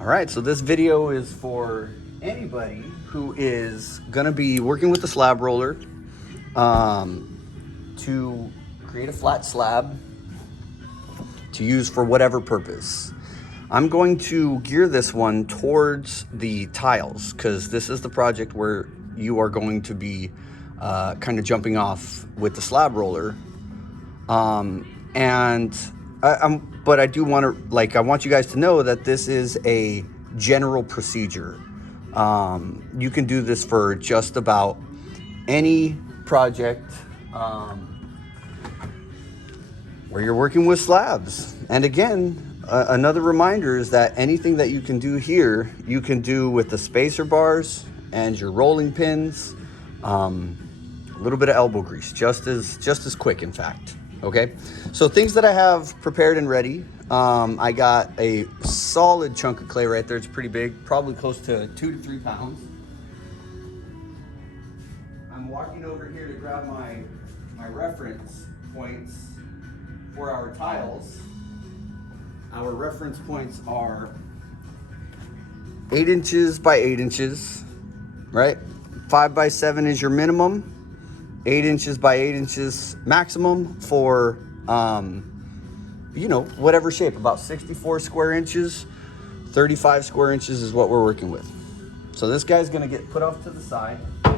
All right, so this video is for anybody who is gonna be working with the slab roller to create a flat slab to use for whatever purpose. I'm going to gear this one towards the tiles because this is the project where you are going to be kind of jumping off with the slab roller. But I do want to, I want you guys to know that this is a general procedure. You can do this for just about any project where you're working with slabs. And again, another reminder is that anything that you can do here, you can do with the spacer bars and your rolling pins, a little bit of elbow grease, just as quick, in fact. Okay, so things that I have prepared and ready. I got a solid chunk of clay right there. It's pretty big, probably close to 2 to 3 pounds. I'm walking over here to grab my reference points for our tiles. Our reference points are 8 inches by 8 inches, right? 5 by 7 is your minimum. 8 inches by 8 inches maximum for, whatever shape, about 64 square inches, 35 square inches is what we're working with. So this guy's gonna get put off to the side. And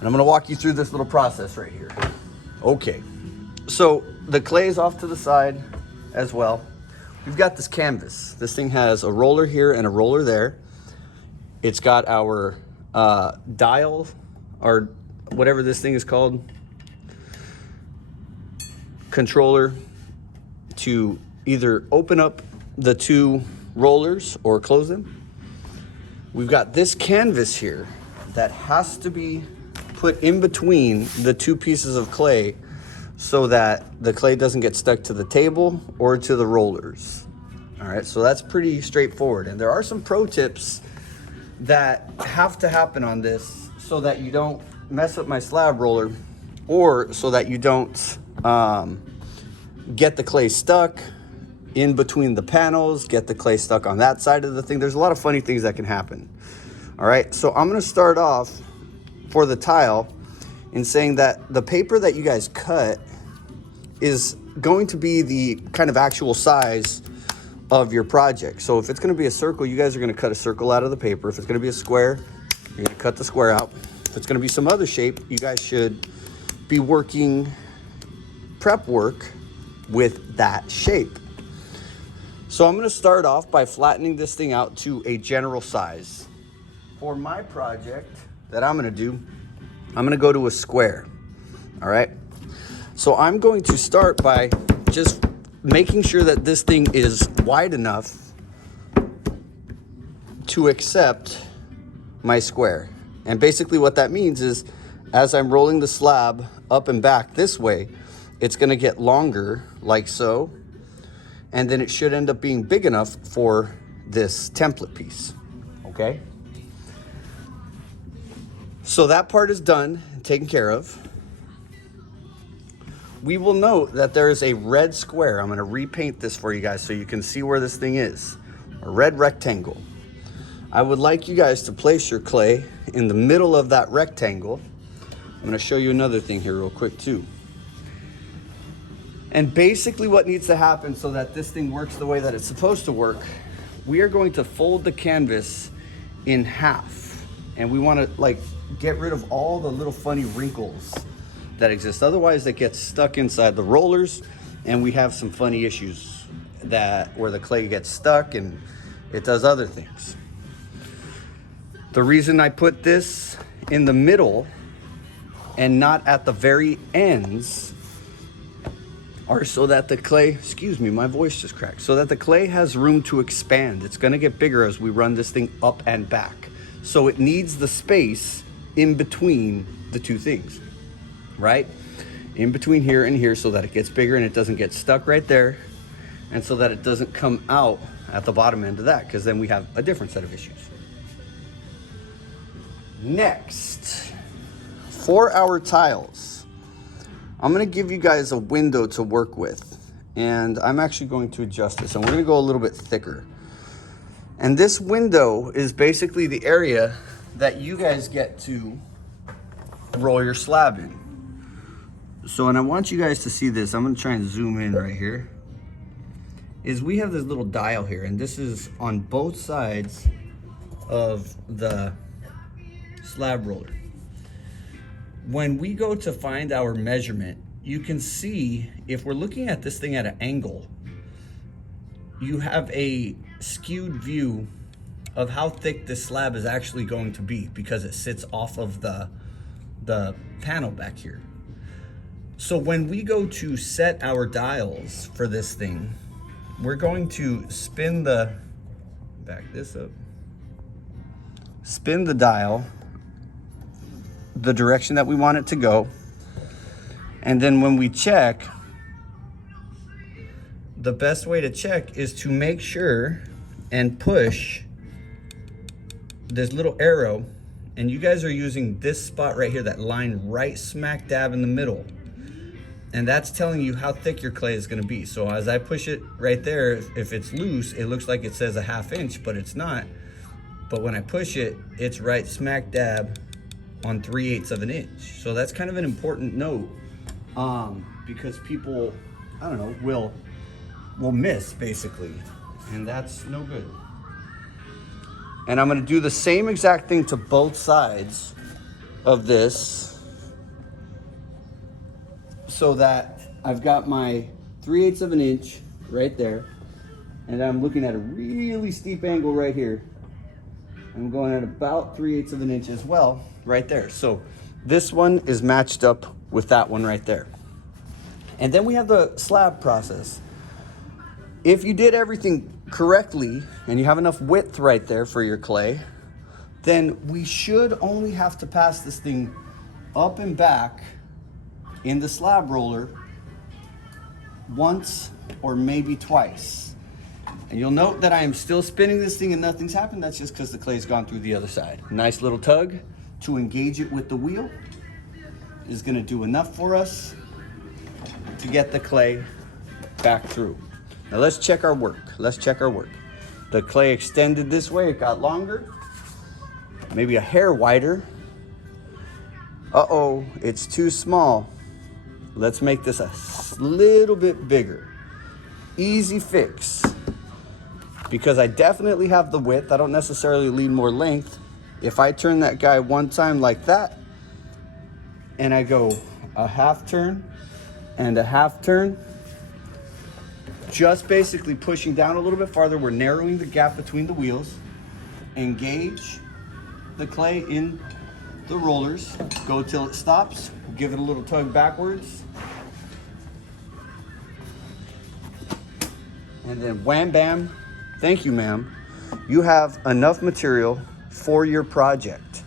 I'm gonna walk you through this little process right here. Okay, so the clay is off to the side as well. We've got this canvas. This thing has a roller here and a roller there. It's got our dial, or whatever this thing is called, controller, to either open up the 2 rollers or close them. We've got this canvas here that has to be put in between the 2 pieces of clay so that the clay doesn't get stuck to the table or to the rollers. All right, so that's pretty straightforward. And there are some pro tips that have to happen on this so that you don't mess up my slab roller, or so that you don't get the clay stuck in between the panels, get the clay stuck on that side of the thing. There's a lot of funny things that can happen. All right, so I'm gonna start off for the tile in saying that the paper that you guys cut is going to be the kind of actual size of your project. So if it's gonna be a circle, you guys are gonna cut a circle out of the paper. If it's gonna be a square, you're gonna cut the square out. If it's gonna be some other shape, you guys should be working prep work with that shape. So I'm gonna start off by flattening this thing out to a general size. For my project that I'm gonna do, I'm gonna go to a square, all right? So I'm going to start by just making sure that this thing is wide enough to accept my square. And basically what that means is, as I'm rolling the slab up and back this way, it's gonna get longer, like so, and then it should end up being big enough for this template piece, okay? So that part is done, taken care of. We will note that there is a red square. I'm gonna repaint this for you guys so you can see where this thing is, a red rectangle. I would like you guys to place your clay in the middle of that rectangle. I'm gonna show you another thing here real quick too. And basically what needs to happen so that this thing works the way that it's supposed to work, we are going to fold the canvas in half. And we wanna get rid of all the little funny wrinkles that exist. Otherwise it gets stuck inside the rollers and we have some funny issues where the clay gets stuck and it does other things. The reason I put this in the middle and not at the very ends are so that the clay, excuse me, my voice just cracked, so that the clay has room to expand. It's gonna get bigger as we run this thing up and back. So it needs the space in between the 2 things, right? In between here and here so that it gets bigger and it doesn't get stuck right there, and so that it doesn't come out at the bottom end of that, because then we have a different set of issues. Next, for our tiles, I'm gonna give you guys a window to work with, and I'm actually going to adjust this, and we're gonna go a little bit thicker. And this window is basically the area that you guys get to roll your slab in. So, and I want you guys to see this. I'm gonna try and zoom in right here. Is we have this little dial here, and this is on both sides of the slab roller. When we go to find our measurement, you can see if we're looking at this thing at an angle, you have a skewed view of how thick this slab is actually going to be because it sits off of the panel back here. So when we go to set our dials for this thing, we're going to spin the, back this up, spin the dial the direction that we want it to go. And then when we check, the best way to check is to make sure and push this little arrow, and you guys are using this spot right here, that line right smack dab in the middle. And that's telling you how thick your clay is gonna be. So as I push it right there, if it's loose, it looks like it says a 1/2 inch, but it's not. But when I push it, it's right smack dab on 3/8 of an inch. So that's kind of an important note, because people, I don't know, will miss basically, and that's no good. And I'm gonna do the same exact thing to both sides of this, so that I've got my 3/8 of an inch right there, and I'm looking at a really steep angle right here. I'm going at about 3/8 of an inch as well, right there. So this one is matched up with that one right there. And then we have the slab process. If you did everything correctly and you have enough width right there for your clay, then we should only have to pass this thing up and back in the slab roller once or maybe twice. And you'll note that I am still spinning this thing and nothing's happened. That's just because the clay's gone through the other side. Nice little tug to engage it with the wheel is gonna do enough for us to get the clay back through. Now let's check our work. Let's check our work. The clay extended this way, it got longer, maybe a hair wider. Uh-oh, it's too small. Let's make this a little bit bigger. Easy fix. Because I definitely have the width, I don't necessarily need more length. If I turn that guy one time like that, and I go a 1/2 turn and a 1/2 turn, just basically pushing down a little bit farther, we're narrowing the gap between the wheels. Engage the clay in the rollers, go till it stops, give it a little tug backwards, and then wham bam, thank you ma'am, you have enough material for your project.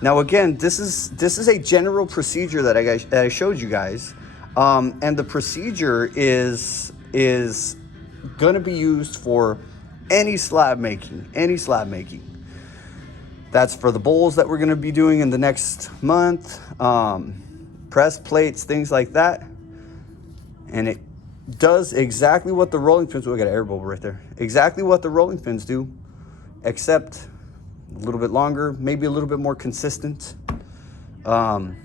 Now again, this is a general procedure that I showed you guys, and the procedure is gonna be used for any slab making, That's for the bowls that we're gonna be doing in the next month, press plates, things like that. And it does exactly what the rolling pins, we got an air bubble right there. Exactly what the rolling pins do, except a little bit longer, maybe a little bit more consistent. And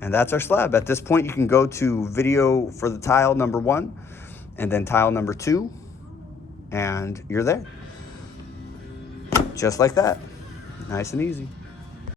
that's our slab. At this point, you can go to video for the tile number 1 and then tile number 2, and you're there. Just like that. Nice and easy.